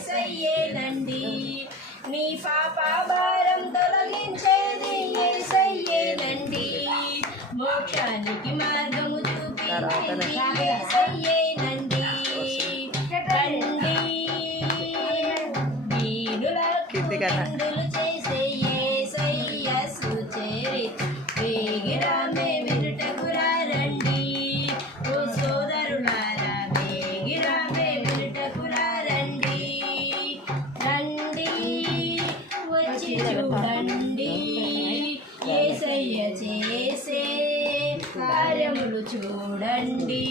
యేసయ్యేనండి. నీ పాప భారం తొలగించేది యేసయ్యేనండి. మోక్షానికి మార్గము చూపించేది యేసయ్యేనండి. రండి వీరులకు తండ్రులు చేసే యేసయ్య సుచరిత్ర వేగిరామే వినుటకురా రండి. ఓ సోదరులారా వేగిరామే వినుటకురా రండి. రండి వచ్చి చూడండి యేసయ్య చేసే కార్యములు చూడండి.